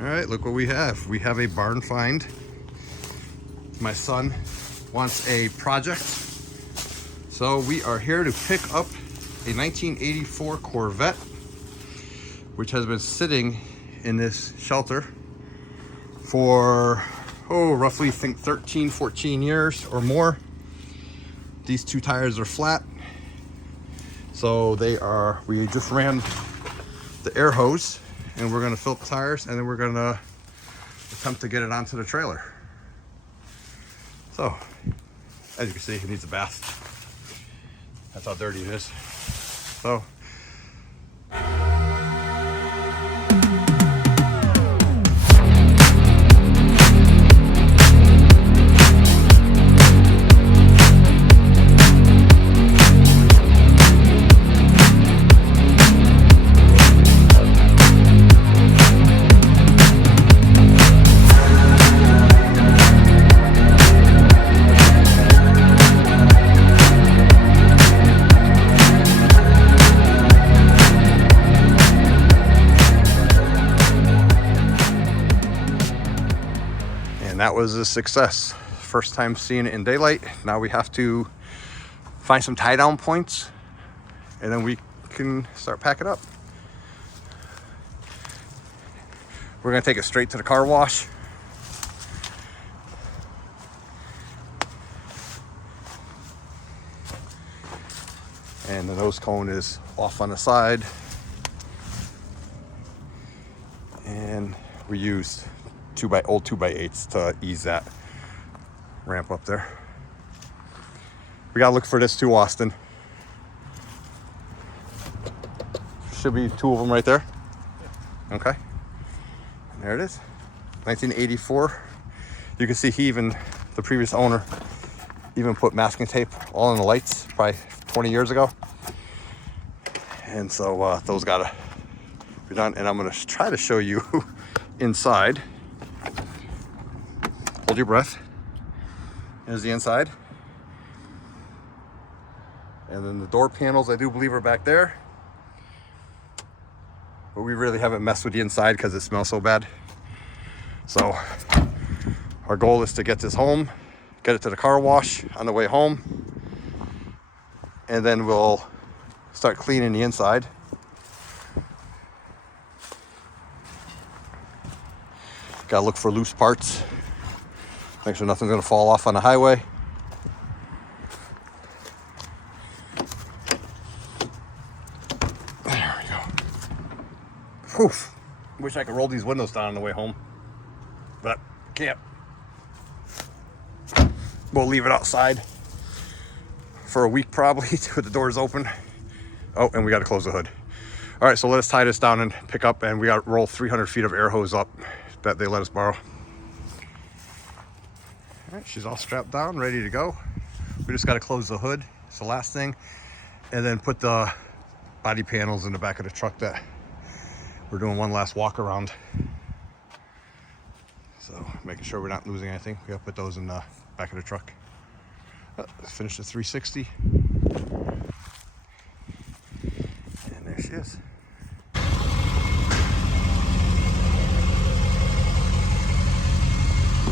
All right, look what we have. We have a barn find. My son wants a project. So we are here to pick up a 1984 Corvette, which has been sitting in this shelter for, roughly I think 13, 14 years or more. These two tires are flat. So we just ran the air hose and we're gonna fill the tires and then we're gonna attempt to get it onto the trailer. So, as you can see, it needs a bath. That's how dirty it is. So, that was a success. First time seeing it in daylight. Now we have to find some tie down points and then we can start packing up. We're gonna take it straight to the car wash. And the nose cone is off on the side. And we used old 2x8s to ease that ramp up there. We gotta look for this too, Austin. Should be two of them right there. Okay, and there it is. 1984. You can see the previous owner even put masking tape all in the lights probably 20 years ago. And so those gotta be done. And I'm gonna try to show you inside. Hold your breath. There's the inside. And then the door panels, I do believe, are back there. But we really haven't messed with the inside because it smells so bad. So our goal is to get this home, get it to the car wash on the way home, and then we'll start cleaning the inside. Gotta look for loose parts. Make sure nothing's gonna fall off on the highway. There we go. Whew. Wish I could roll these windows down on the way home, but can't. We'll leave it outside for a week probably with the doors open. Oh, and we gotta close the hood. All right, so let us tie this down and pick up, and we gotta roll 300 feet of air hose up that they let us borrow. All right, she's all strapped down, ready to go. We just got to close the hood. It's the last thing. And then put the body panels in the back of the truck that we're doing one last walk around. So making sure we're not losing anything. We got to put those in the back of the truck. Let's finish the 360. And there she is.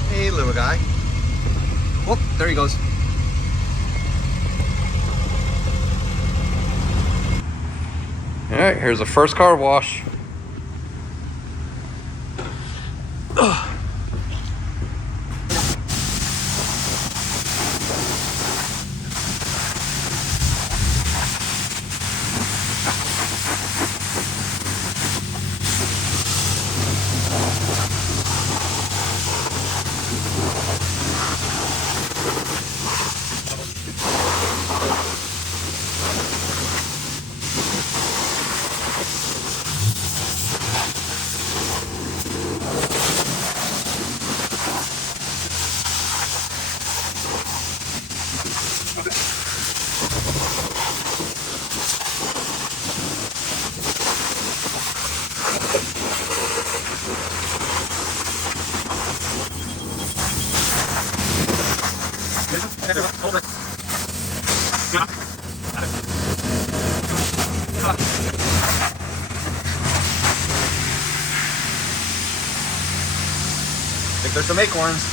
Hey, little guy. Whoop, there he goes. All right, here's the first car wash. Ugh. think there's some acorns.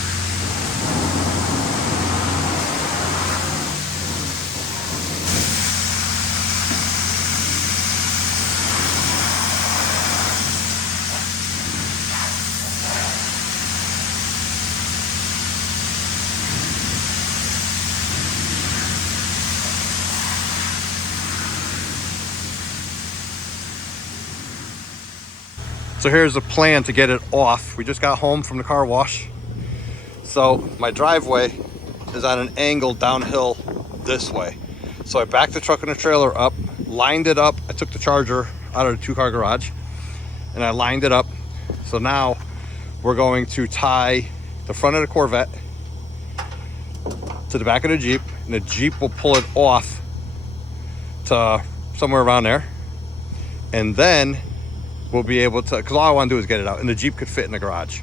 So here's a plan to get it off. We just got home from the car wash. So my driveway is at an angle downhill this way. So I backed the truck and the trailer up, lined it up. I took the Charger out of the 2-car garage and I lined it up. So now we're going to tie the front of the Corvette to the back of the Jeep, and the Jeep will pull it off to somewhere around there. And then we'll be able to, because all I want to do is get it out, and the Jeep could fit in the garage.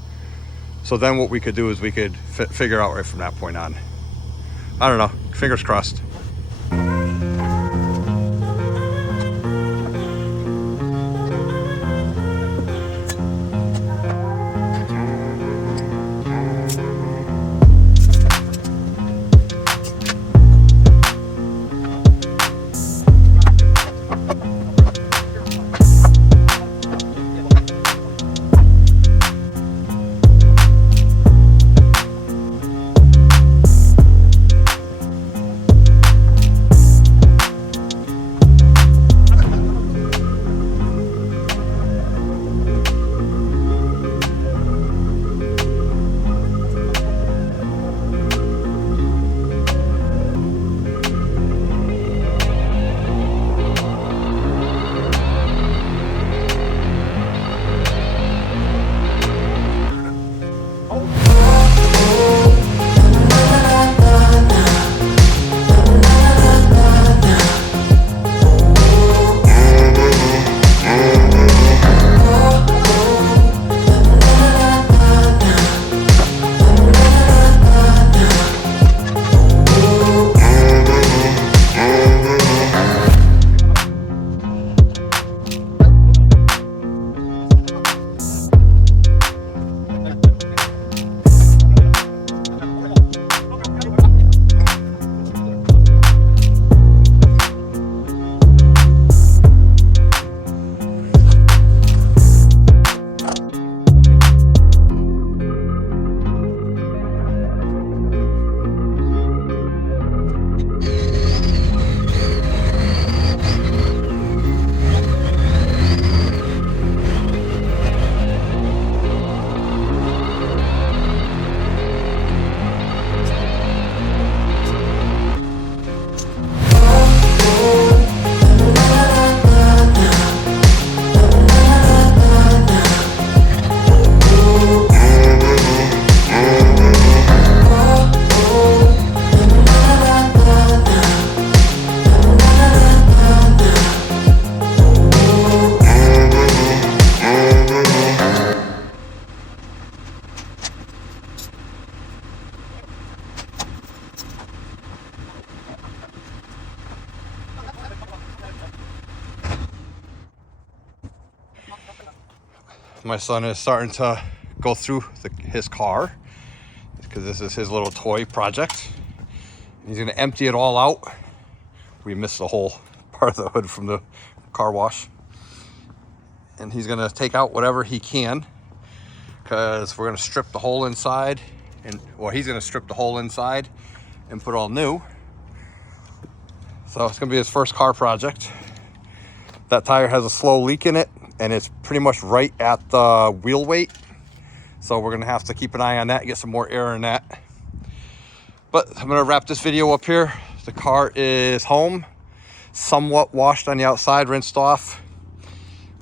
So then what we could do is we could figure out right from that point on. I don't know, fingers crossed. My son is starting to go through his car because this is his little toy project. He's going to empty it all out. We missed the whole part of the hood from the car wash. And he's going to take out whatever he can because we're going to strip the whole inside. And well, he's going to strip the whole inside and put all new. So it's going to be his first car project. That tire has a slow leak in it, and it's pretty much right at the wheel weight. So we're gonna have to keep an eye on that, get some more air in that. But I'm gonna wrap this video up here. The car is home, somewhat washed on the outside, rinsed off.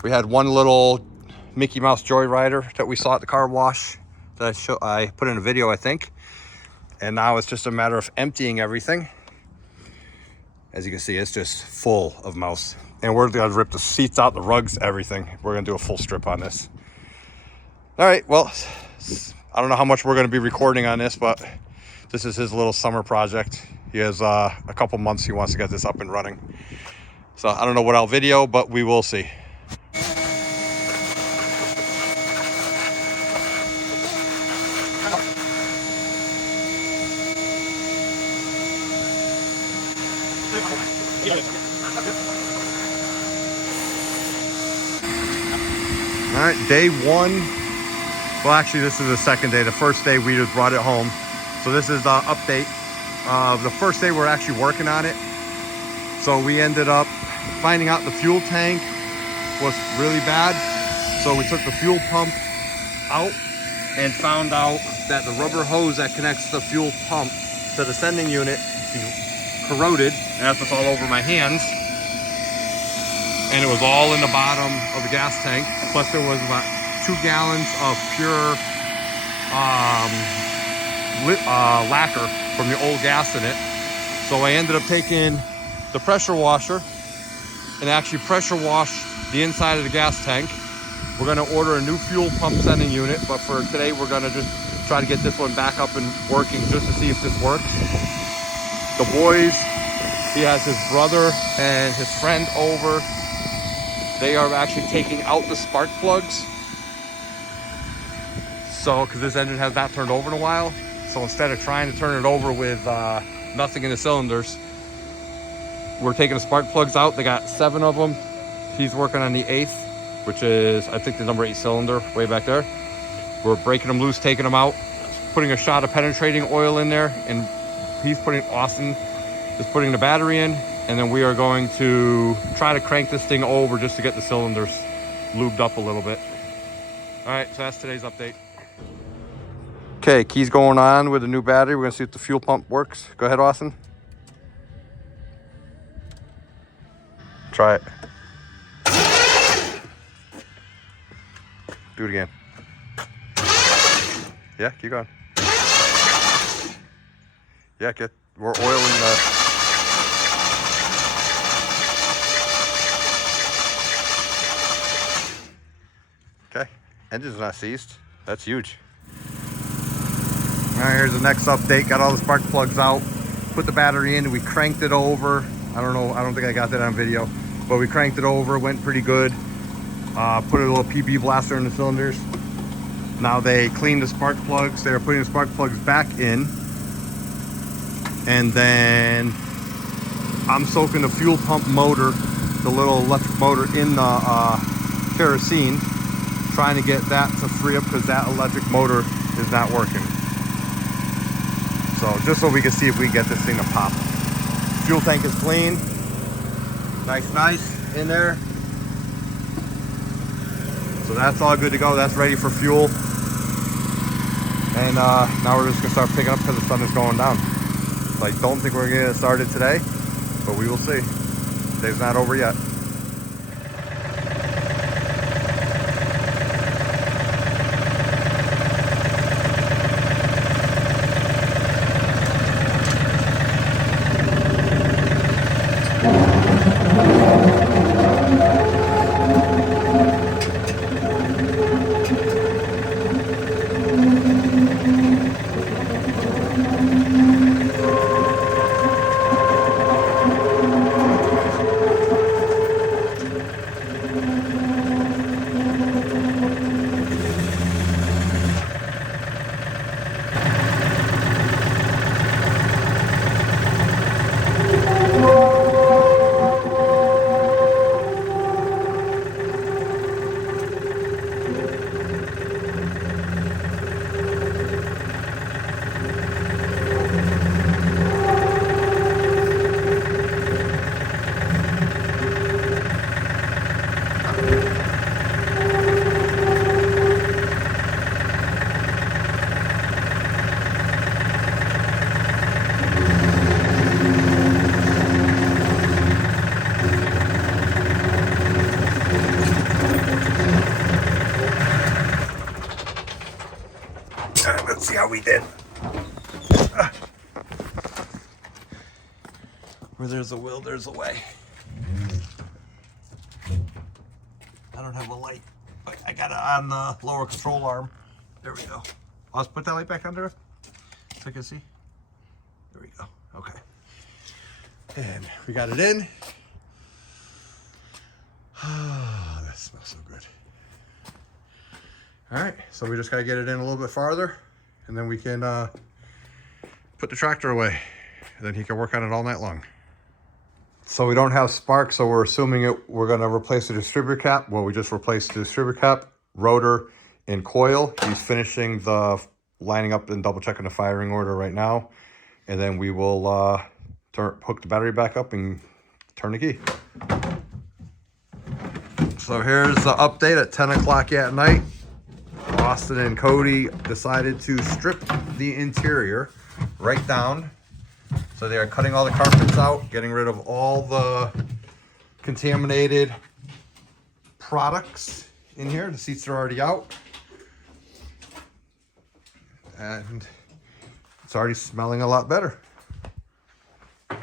We had one little Mickey Mouse Joyrider that we saw at the car wash that I put in a video, I think. And now it's just a matter of emptying everything. As you can see, it's just full of mouse. And we're gonna rip the seats out, the rugs, everything. We're gonna do a full strip on this. All right, well, I don't know how much we're gonna be recording on this, but this is his little summer project. He has a couple months he wants to get this up and running. So I don't know what I'll video, but we will see. All right, day one. Well, actually, this is the second day. The first day we just brought it home. So this is the update. The first day we're actually working on it. So we ended up finding out the fuel tank was really bad. So we took the fuel pump out and found out that the rubber hose that connects the fuel pump to the sending unit corroded, and that's what's all over my hands. And it was all in the bottom of the gas tank. Plus there was about 2 gallons of pure lacquer from the old gas in it. So I ended up taking the pressure washer and actually pressure washed the inside of the gas tank. We're gonna order a new fuel pump sending unit, but for today we're gonna just try to get this one back up and working just to see if this works. The boys, he has his brother and his friend over. They are actually taking out the spark plugs. So, because this engine has not turned over in a while. So instead of trying to turn it over with nothing in the cylinders, we're taking the spark plugs out. They got 7 of them. He's working on the 8th, which is, I think, the number 8 cylinder way back there. We're breaking them loose, taking them out, putting a shot of penetrating oil in there, and Austin is putting the battery in, and then we are going to try to crank this thing over just to get the cylinders lubed up a little bit. All right, so that's today's update. Okay, key's going on with the new battery. We're gonna see if the fuel pump works. Go ahead, Austin. Try it. Do it again. Yeah, keep going. Yeah, we're oiling the... Okay, engine's not seized. That's huge. All right, here's the next update. Got all the spark plugs out, put the battery in, we cranked it over. I don't think I got that on video, but we cranked it over, went pretty good. Put a little PB blaster in the cylinders. Now they cleaned the spark plugs. They were putting the spark plugs back in. And then I'm soaking the fuel pump motor, the little electric motor, in the kerosene, trying to get that to free up because that electric motor is not working. So just so we can see if we can get this thing to pop. Fuel tank is clean. Nice in there. So that's all good to go. That's ready for fuel. And now we're just gonna start picking up because the sun is going down. So I don't think we're gonna get started today, but we will see. Day's not over yet. Let's see how we did. Where there's a will, there's a way. I don't have a light, but I got it on the lower control arm. There we go. Let's put that light back under so I can see. There we go. Okay. And we got it in. Oh, that smells so good. All right, so we just gotta get it in a little bit farther, and then we can put the tractor away, and then he can work on it all night long. So we don't have spark, so we're assuming we're gonna replace the distributor cap. Well, we just replaced the distributor cap, rotor, and coil. He's finishing the lining up and double checking the firing order right now. And then we will hook the battery back up and turn the key. So here's the update at 10 o'clock at night. Austin and Cody decided to strip the interior right down. So they are cutting all the carpets out, getting rid of all the contaminated products in here. The seats are already out. And it's already smelling a lot better. All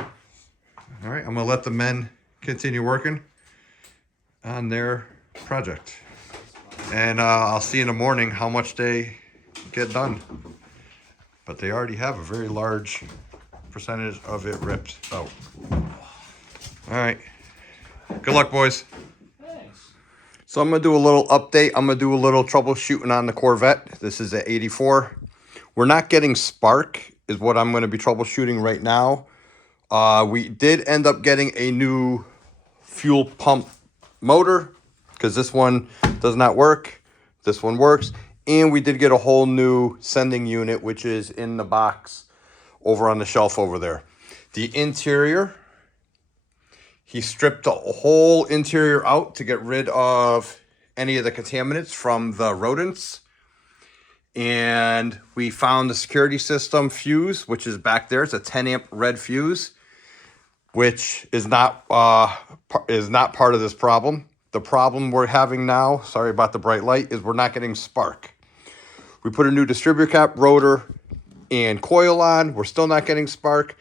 right, I'm gonna let the men continue working on their project. And I'll see in the morning how much they get done. But they already have a very large percentage of it ripped out. All right, good luck, boys. Thanks. So I'm gonna do a little update. I'm gonna do a little troubleshooting on the Corvette. This is a 84. We're not getting spark is what I'm gonna be troubleshooting right now. We did end up getting a new fuel pump motor because this one does not work. This one works. And we did get a whole new sending unit, which is in the box over on the shelf over there. The interior, he stripped the whole interior out to get rid of any of the contaminants from the rodents. And we found the security system fuse, which is back there. It's a 10 amp red fuse, which is not part of this problem. The problem we're having now, sorry about the bright light, is we're not getting spark. We put a new distributor cap, rotor, and coil on. We're still not getting spark.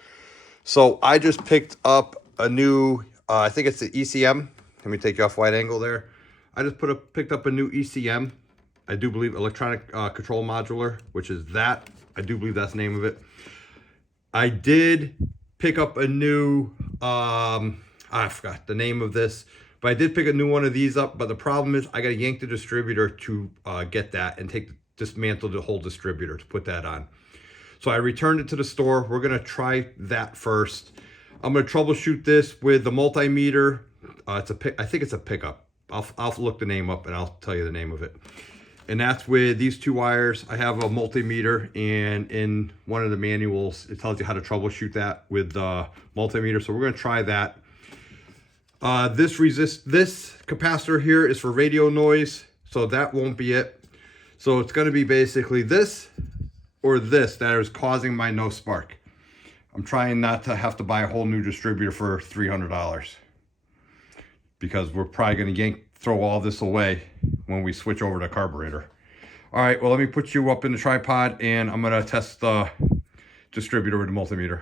So I just picked up a new, I think it's the ECM. Let me take you off wide angle there. I just picked up a new ECM. I do believe electronic control modular, which is that. I do believe that's the name of it. I did pick up a new, I forgot the name of this, but I did pick a new one of these up. But the problem is I got to yank the distributor to get that and dismantle the whole distributor to put that on. So I returned it to the store. We're gonna try that first. I'm gonna troubleshoot this with the multimeter. I think it's a pickup. I'll look the name up and I'll tell you the name of it. And that's with these two wires. I have a multimeter, and in one of the manuals, it tells you how to troubleshoot that with the multimeter. So we're gonna try that. This capacitor here is for radio noise, so that won't be it. So it's gonna be basically this or this that is causing my no spark. I'm trying not to have to buy a whole new distributor for $300 because we're probably gonna throw all this away when we switch over to carburetor. All right, well, let me put you up in the tripod and I'm gonna test the distributor with the multimeter.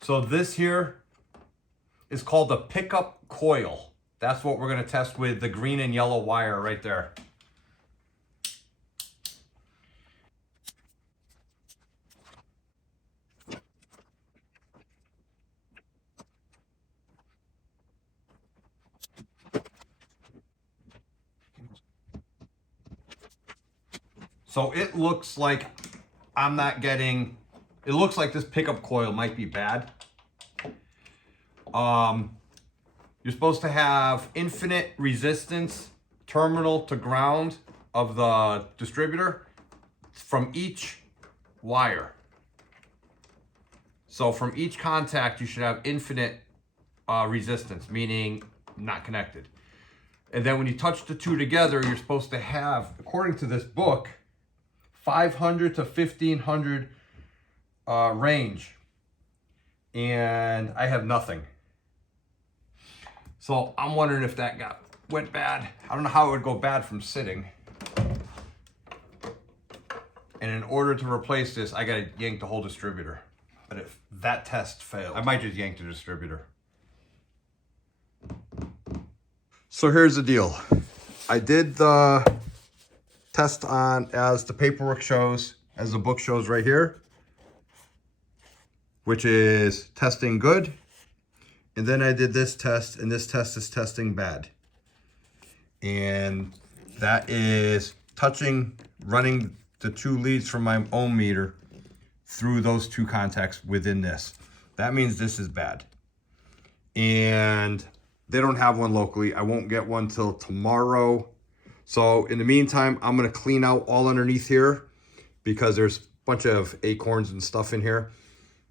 So this here is called the pickup coil. That's what we're gonna test with the green and yellow wire right there. So it looks like it looks like this pickup coil might be bad. You're supposed to have infinite resistance terminal to ground of the distributor from each wire. So from each contact, you should have infinite resistance, meaning not connected. And then when you touch the two together, you're supposed to have, according to this book, 500 to 1500 range. And I have nothing. So I'm wondering if that went bad. I don't know how it would go bad from sitting. And in order to replace this, I gotta yank the whole distributor. But if that test failed, I might just yank the distributor. So here's the deal. I did the test on as the paperwork shows, as the book shows right here, which is testing good. And then I did this test, and this test is testing bad. And that is running the two leads from my ohm meter through those two contacts within this. That means this is bad. and they don't have one locally. I won't get one till tomorrow. So in the meantime, I'm gonna clean out all underneath here because there's a bunch of acorns and stuff in here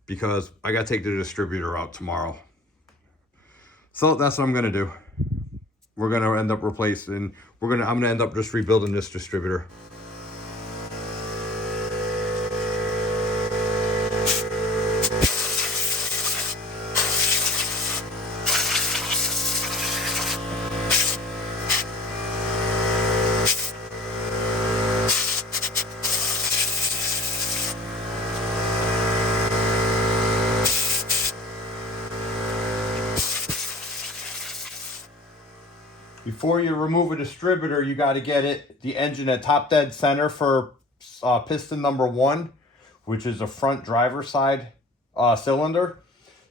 because I gotta take the distributor out tomorrow. So that's what I'm gonna do. We're gonna end up replacing, I'm gonna end up just rebuilding this distributor. Before you remove a distributor, you got to get the engine at top dead center for piston number 1, which is the front driver's side cylinder.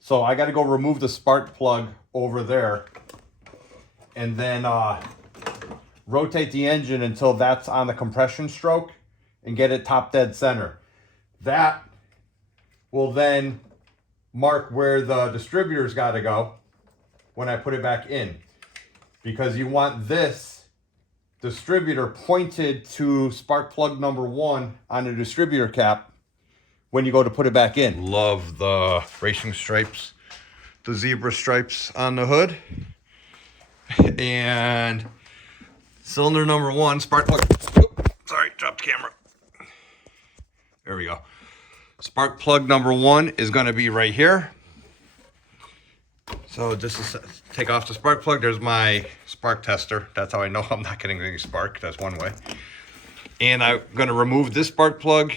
So I got to go remove the spark plug over there and then rotate the engine until that's on the compression stroke and get it top dead center. That will then mark where the distributor's got to go when I put it back in. Because you want this distributor pointed to spark plug number 1 on the distributor cap when you go to put it back in. Love the racing stripes, the zebra stripes on the hood. And cylinder number 1, spark plug. Sorry, dropped the camera. There we go. Spark plug number 1 is going to be right here. So just to take off the spark plug, there's my spark tester. That's how I know I'm not getting any spark. That's one way. And I'm going to remove this spark plug,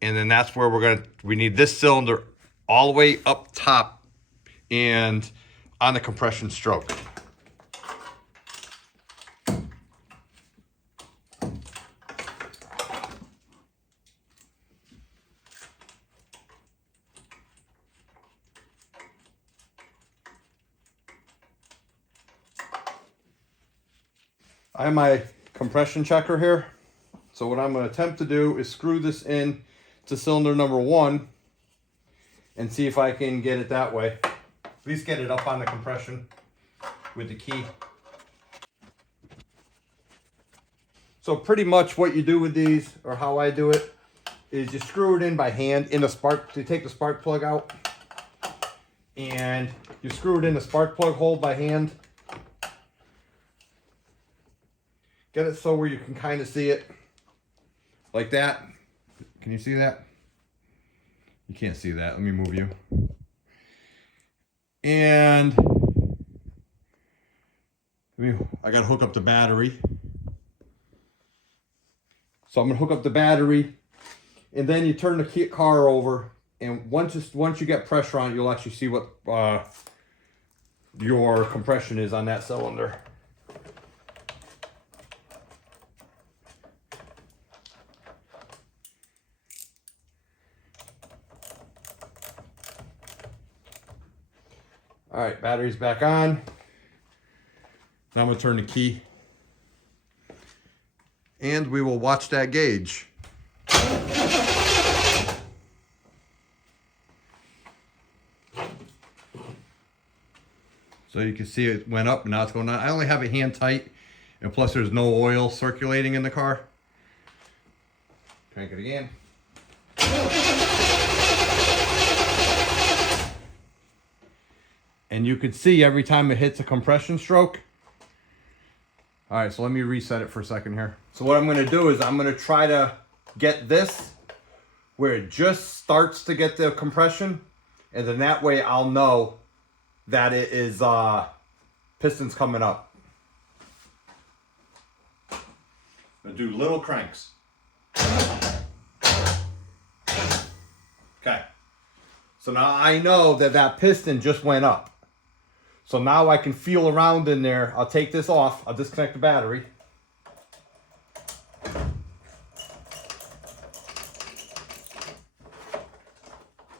and then that's where we need this cylinder all the way up top and on the compression stroke. I have my compression checker here. So what I'm going to attempt to do is screw this in to cylinder number 1 and see if I can get it that way. At least get it up on the compression with the key. So pretty much what you do with these, or how I do it, is you screw it in by hand in the spark, to take the spark plug out. And you screw it in the spark plug hole by hand. Get it so where you can kind of see it. Like that. Can you see that? You can't see that. Let me move you. And I got to hook up the battery. So I'm going to hook up the battery. And then you turn the car over. And once you get pressure on it, you'll actually see what your compression is on that cylinder. All right, battery's back on. Now I'm gonna turn the key. And we will watch that gauge. So you can see it went up and now it's going down. I only have it hand tight, and plus there's no oil circulating in the car. Crank it again. And you can see every time it hits a compression stroke. All right, so let me reset it for a second here. So what I'm gonna do is I'm gonna try to get this where it just starts to get the compression, and then that way I'll know that it is pistons coming up. I'm gonna do little cranks. Okay. So now I know that that piston just went up. So now I can feel around in there. I'll take this off. I'll disconnect the battery.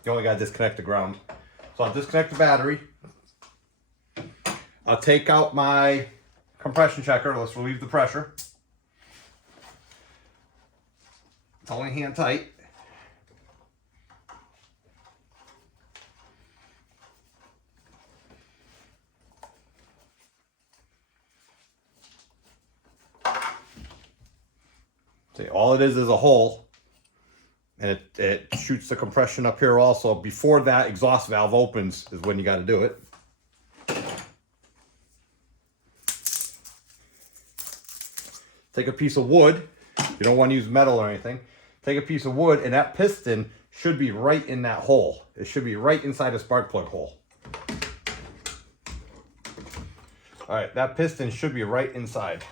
You only got to disconnect the ground. So I'll disconnect the battery. I'll take out my compression checker. Let's relieve the pressure. It's only hand tight. See, all it is a hole, and it shoots the compression up here also. Before that exhaust valve opens is when you got to do it. Take a piece of wood. You don't want to use metal or anything. Take a piece of wood, and that piston should be right in that hole. It should be right inside the spark plug hole. All right, that piston should be right inside.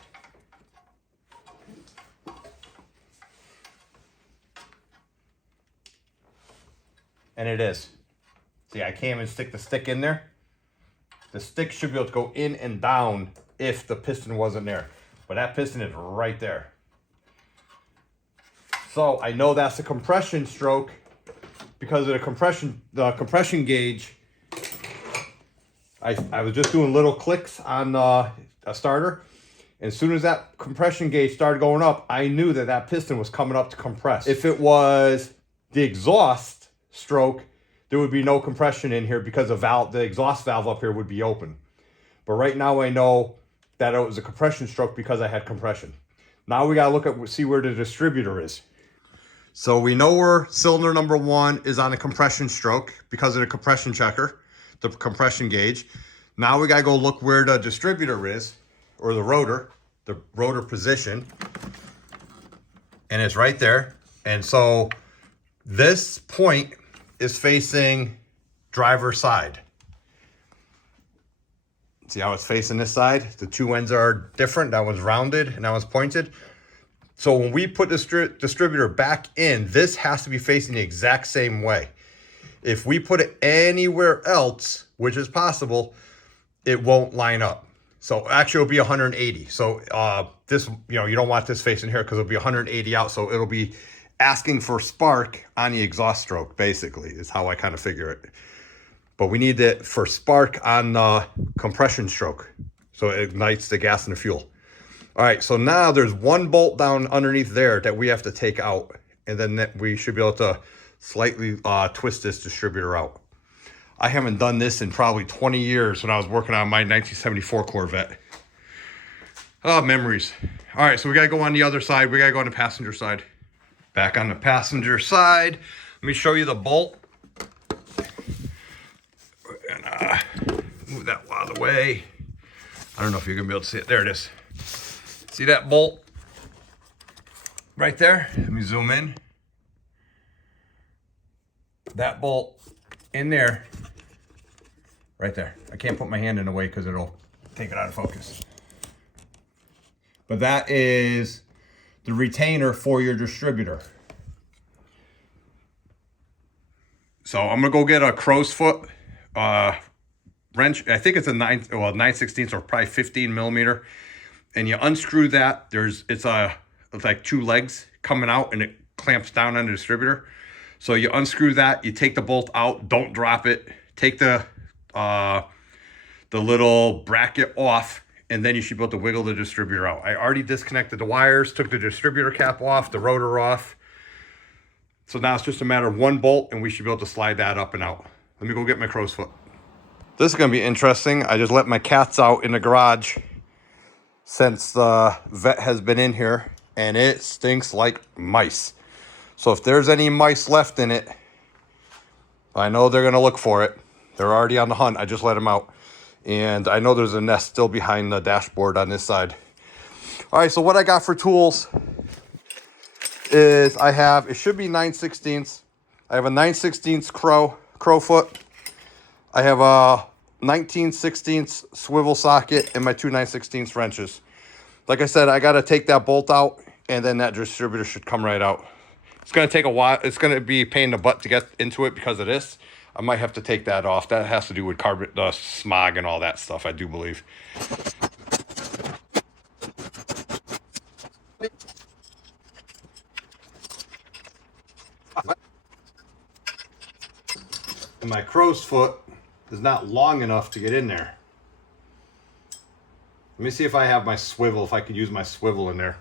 And it is. See, I can't even stick the stick in there. The stick should be able to go in and down if the piston wasn't there. But that piston is right there. So I know that's a compression stroke because of the compression gauge. I was just doing little clicks on a starter. And as soon as that compression gauge started going up, I knew that that piston was coming up to compress. If it was the exhaust stroke, there would be no compression in here because the exhaust valve up here would be open. But right now I know that it was a compression stroke because I had compression. Now we gotta see where the distributor is. So we know where cylinder number 1 is on a compression stroke because of the compression checker, the compression gauge. Now we gotta go look where the distributor is, or the rotor position. And it's right there. And so this point is facing driver's side. See how it's facing this side? The two ends are different. That one's rounded and that one's pointed. So when we put this distributor back in, this has to be facing the exact same way. If we put it anywhere else, which is possible, it won't line up. So actually it'll be 180. So this, you don't want this facing here because it'll be 180 out. So it'll be asking for spark on the exhaust stroke, basically, is how I kind of figure it. But we need it for spark on the compression stroke. So it ignites the gas and the fuel. All right, so now there's one bolt down underneath there that we have to take out. And then we should be able to slightly twist this distributor out. I haven't done this in probably 20 years when I was working on my 1974 Corvette. Oh, memories. All right, so we gotta go on the other side. We gotta go on the passenger side. Back on the passenger side, let me show you the bolt. And move that out of the way. I don't know if you're gonna be able to see it. There it is. See that bolt right there? Let me zoom in. That bolt in there, right there. I can't put my hand in the way because it'll take it out of focus. But that is the retainer for your distributor. So I'm gonna go get a crow's foot wrench. I think it's a 9/16 or probably 15 millimeter. And you unscrew that. It's like two legs coming out and it clamps down on the distributor. So you unscrew that, you take the bolt out, don't drop it. Take the little bracket off, and then you should be able to wiggle the distributor out. I already disconnected the wires, took the distributor cap off, the rotor off. So now it's just a matter of one bolt and we should be able to slide that up and out. Let me go get my crow's foot. This is gonna be interesting. I just let my cats out in the garage since the vet has been in here, and it stinks like mice. So if there's any mice left in it, I know they're gonna look for it. They're already on the hunt. I just let them out. And I know there's a nest still behind the dashboard on this side. All right, so what I got for tools is it should be 9/16. I have a 9/16 crow foot. I have a 19/16 swivel socket and my two 9/16 wrenches. Like I said, I got to take that bolt out and then that distributor should come right out. It's going to take a while. It's going to be a pain in the butt to get into it because of this. I might have to take that off. That has to do with the smog and all that stuff, I do believe. And my crow's foot is not long enough to get in there. Let me see if I have my swivel, if I could use my swivel in there.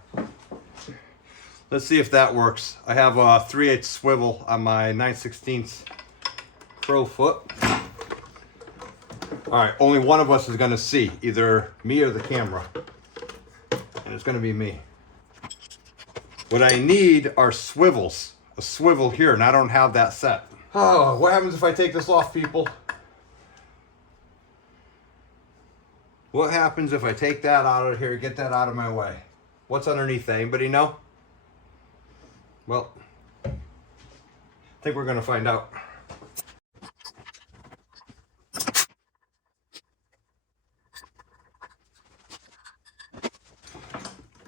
Let's see if that works. I have a 3/8 swivel on my 9/16 crow foot. All right, only one of us is gonna see, either me or the camera. And it's gonna be me. What I need are swivels. A swivel here, and I don't have that set. Oh, what happens if I take this off, people? What happens if I take that out of here, get that out of my way? What's underneath that? Anybody know? Well, I think we're gonna find out.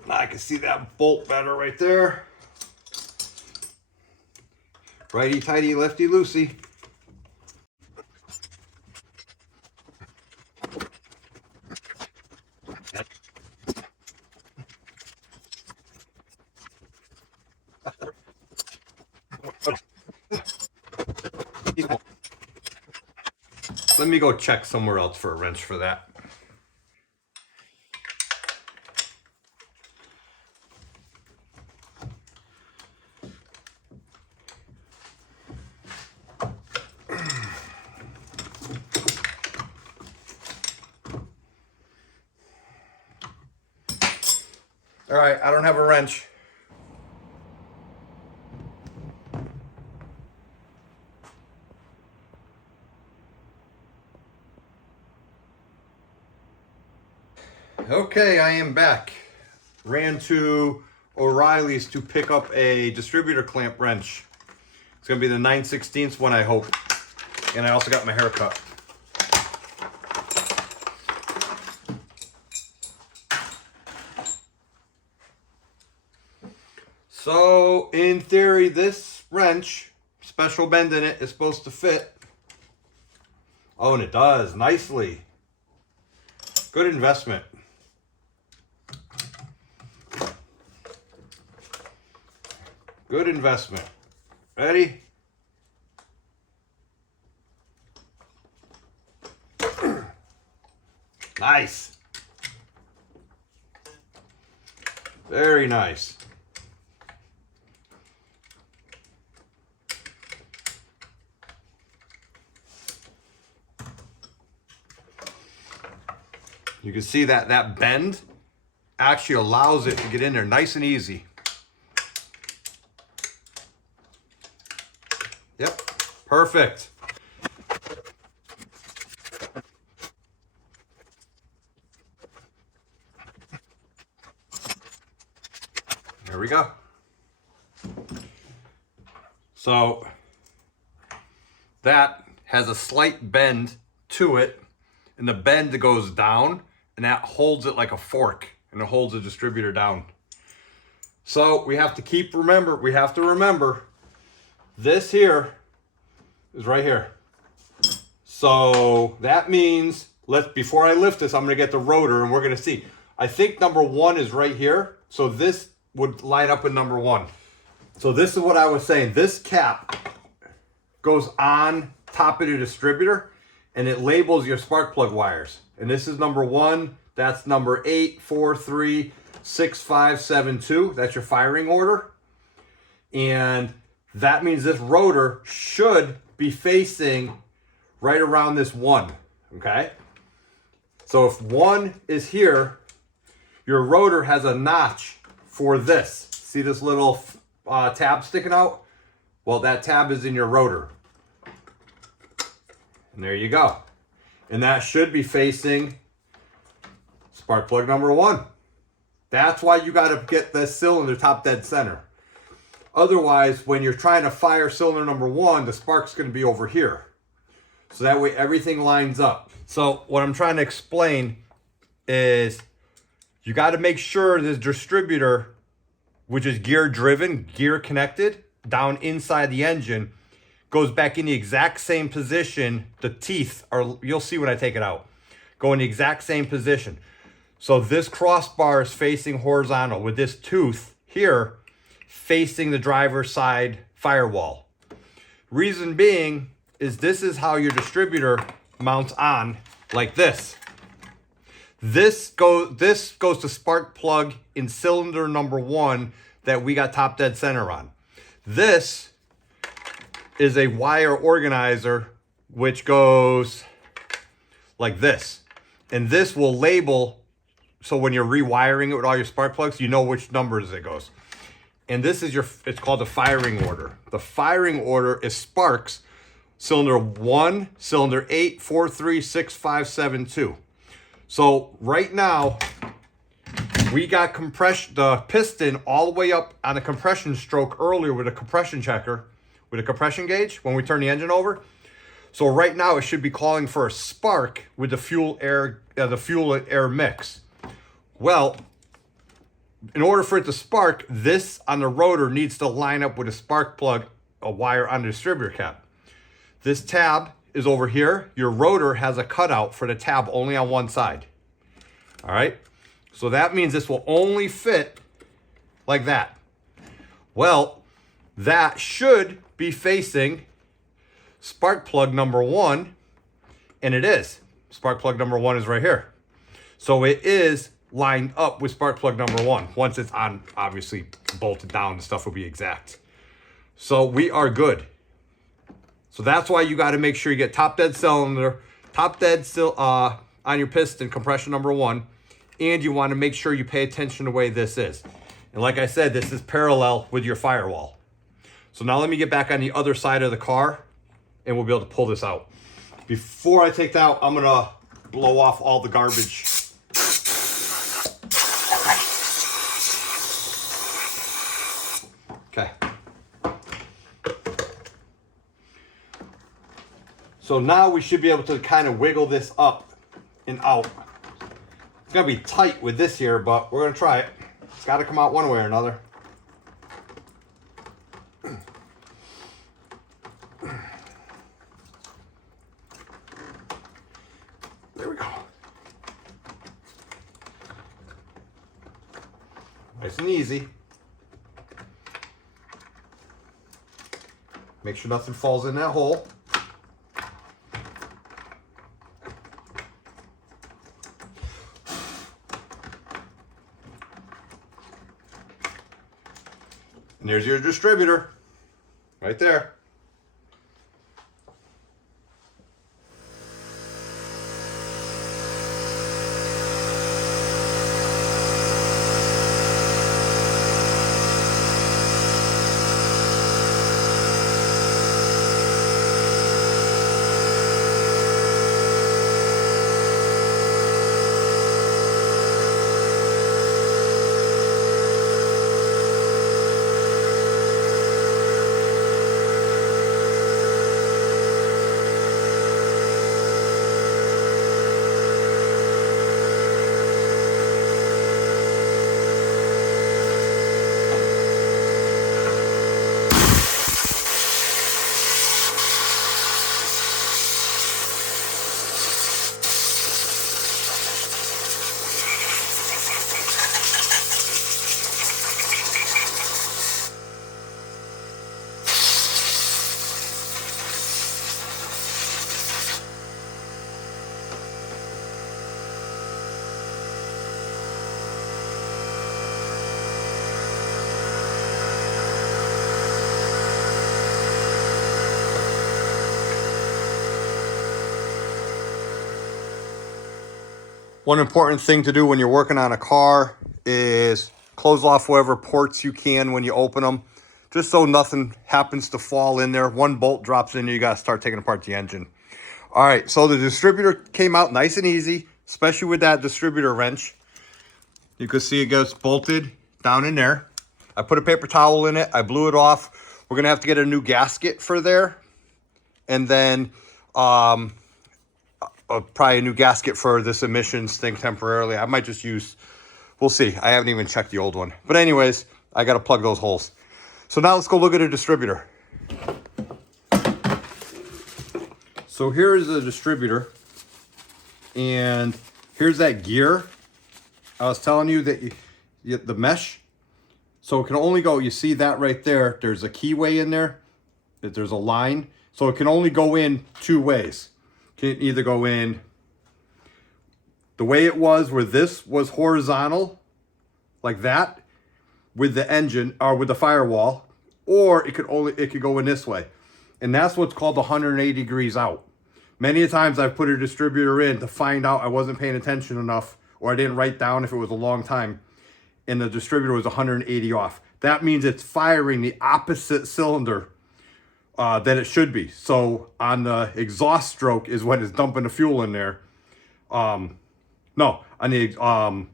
I can see that bolt better right there. Righty tighty, lefty loosey. Let me go check somewhere else for a wrench for that. All right, I don't have a wrench. Okay, I am back. Ran to O'Reilly's to pick up a distributor clamp wrench. It's gonna be the 9/16 one, I hope. And I also got my hair cut. So, in theory, this wrench, special bend in it, is supposed to fit. Oh, and it does, nicely. Good investment. Good investment. Ready? Nice. Very nice. You can see that that bend actually allows it to get in there nice and easy. Yep, perfect. There we go. So that has a slight bend to it, and the bend goes down, and that holds it like a fork, and it holds the distributor down. So we have to remember this here is right here. So that means, before I lift this, I'm gonna get the rotor and we're gonna see. I think number 1 is right here. So this would line up with number 1. So this is what I was saying. This cap goes on top of the distributor and it labels your spark plug wires. And this is number 1, that's number 8, 4, 3, 6, 5, 7, 2. That's your firing order. And that means this rotor should be facing right around this 1, okay? So if 1 is here, your rotor has a notch for this. See this little tab sticking out? Well, that tab is in your rotor. And there you go. And that should be facing spark plug number 1. That's why you got to get the cylinder top dead center. Otherwise, when you're trying to fire cylinder number 1, the spark's going to be over here. So that way everything lines up. So what I'm trying to explain is you got to make sure this distributor, which is gear driven, gear connected, down inside the engine, goes back in the exact same position. The teeth are, you'll see when I take it out, go in the exact same position. So this crossbar is facing horizontal with this tooth here facing the driver's side firewall. Reason being is this is how your distributor mounts on, like this. This goes to spark plug in cylinder number 1 that we got top dead center on. This is a wire organizer which goes like this. And this will label, so when you're rewiring it with all your spark plugs, you know which numbers it goes. And this is it's called the firing order. The firing order is sparks, cylinder 1, cylinder 8, 4, 3, 6, 5, 7, 2. So right now, we got the piston all the way up on the compression stroke earlier with a compression checker, with a compression gauge when we turn the engine over. So right now it should be calling for a spark with the fuel air mix. Well, in order for it to spark, this on the rotor needs to line up with a spark plug, a wire on the distributor cap. This tab is over here. Your rotor has a cutout for the tab only on one side. All right. So that means this will only fit like that. Well, that should be facing spark plug number 1, and it is. Spark plug number 1 is right here. So it is lined up with spark plug number 1. Once it's on, obviously bolted down, the stuff will be exact. So we are good. So that's why you got to make sure you get top dead cylinder, on your piston, compression number 1. And you want to make sure you pay attention to the way this is. And like I said, this is parallel with your firewall. So now let me get back on the other side of the car and we'll be able to pull this out. Before I take that out, I'm going to blow off all the garbage. Okay. So now we should be able to kind of wiggle this up and out. It's gonna be tight with this here, but we're gonna try it. It's gotta come out one way or another. There we go. Nice and easy. Make sure nothing falls in that hole. And there's your distributor, right there. One important thing to do when you're working on a car is close off whatever ports you can when you open them, just so nothing happens to fall in there. One bolt drops in, you got to start taking apart the engine. All right, so the distributor came out nice and easy, especially with that distributor wrench. You can see it gets bolted down in there. I put a paper towel in it. I blew it off. We're going to have to get a new gasket for there. And then probably a new gasket for this emissions thing temporarily. I might just use, we'll see. I haven't even checked the old one. But anyways, I got to plug those holes. So now let's go look at a distributor. So here's the distributor. And here's that gear. I was telling you that the mesh. So it can only go, you see that right there. There's a keyway in there. There's a line. So it can only go in two ways. Can either go in the way it was, where this was horizontal, like that, with the engine or with the firewall, or it could go in this way, and that's what's called the 180 degrees out. Many times I've put a distributor in to find out I wasn't paying attention enough, or I didn't write down if it was a long time, and the distributor was 180 off. That means it's firing the opposite cylinder that it should be. So on the exhaust stroke is when it's dumping the fuel in there. No, on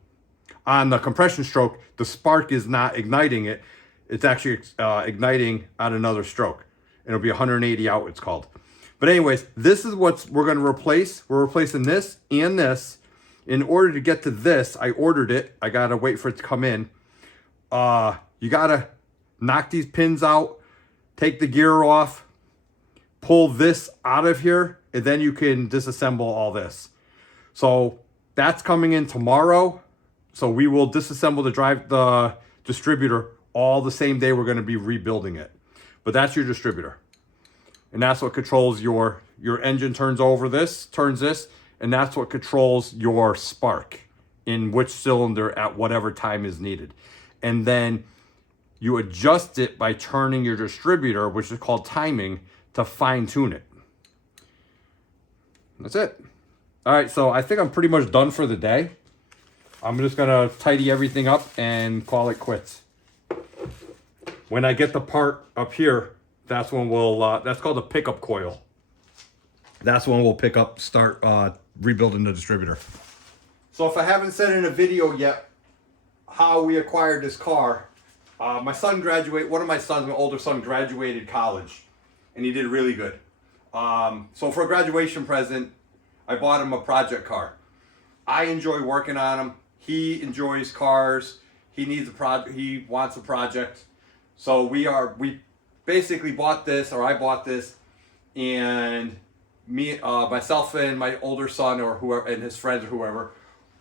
the compression stroke, the spark is not igniting it. It's actually igniting on another stroke. It'll be 180 out, it's called. But anyways, this is what we're going to replace. We're replacing this and this. In order to get to this, I ordered it. I got to wait for it to come in. You got to knock these pins out, take the gear off, pull this out of here, and then you can disassemble all this. So that's coming in tomorrow. So we will disassemble the distributor all the same day we're going to be rebuilding it. But that's your distributor. And that's what controls your engine turns this, and that's what controls your spark in which cylinder at whatever time is needed. And then you adjust it by turning your distributor, which is called timing, to fine tune it. That's it. All right, so I think I'm pretty much done for the day. I'm just gonna tidy everything up and call it quits. When I get the part up here, that's when we'll, that's called a pickup coil. That's when we'll start rebuilding the distributor. So if I haven't said in a video yet how we acquired this car, one of my sons, my older son, graduated college, and he did really good. So for a graduation present, I bought him a project car. I enjoy working on them. He enjoys cars. He needs a project. He wants a project. So we basically bought this, or I bought this, and myself and my older son, or whoever, and his friends or whoever,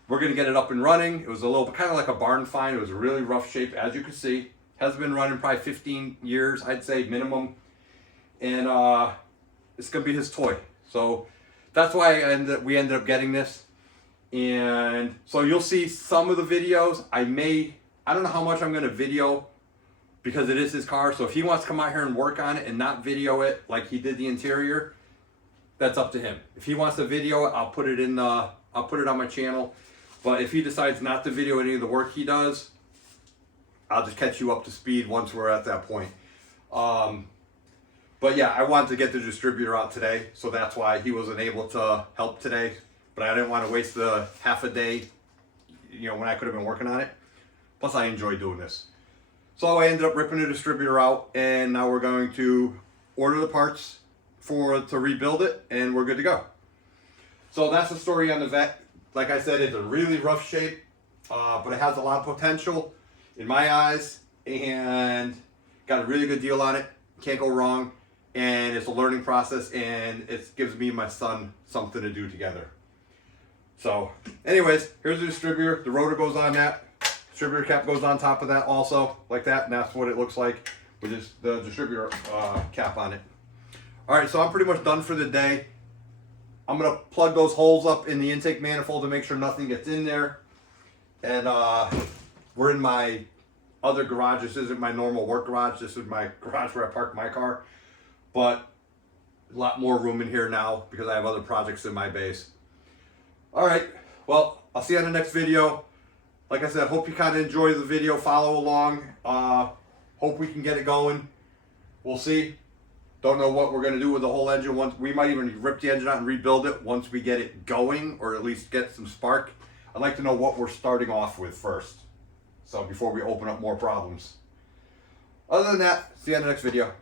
we're gonna get it up and running. It was a little kind of like a barn find. It was a really rough shape, as you can see. Has been running probably 15 years, I'd say minimum, and it's gonna be his toy. So that's why we ended up getting this. And so you'll see some of the videos. I don't know how much I'm gonna video, because it is his car. So if he wants to come out here and work on it and not video it like he did the interior, that's up to him. If he wants to video it, I'll put it on my channel. But if he decides not to video any of the work he does, I'll just catch you up to speed once we're at that point. But yeah, I wanted to get the distributor out today, so that's why he wasn't able to help today. But I didn't want to waste the half a day, when I could have been working on it. Plus, I enjoy doing this. So I ended up ripping the distributor out, and now we're going to order the parts to rebuild it, and we're good to go. So that's the story on the Vette. Like I said, it's a really rough shape, but it has a lot of potential in my eyes, and got a really good deal on it. Can't go wrong, and it's a learning process, and it gives me and my son something to do together. So anyways, here's the distributor. The rotor goes on that. Distributor cap goes on top of that also, like that, and that's what it looks like with the distributor cap on it. All right, so I'm pretty much done for the day. I'm gonna plug those holes up in the intake manifold to make sure nothing gets in there. And we're in my other garage. This isn't my normal work garage. This is my garage where I park my car. But a lot more room in here now because I have other projects in my base. All right, well, I'll see you on the next video. Like I said, hope you kind of enjoy the video, follow along. Hope we can get it going. We'll see. Don't know what we're gonna do with the whole engine. We might even rip the engine out and rebuild it once we get it going, or at least get some spark. I'd like to know what we're starting off with first, so before we open up more problems. Other than that, see you on the next video.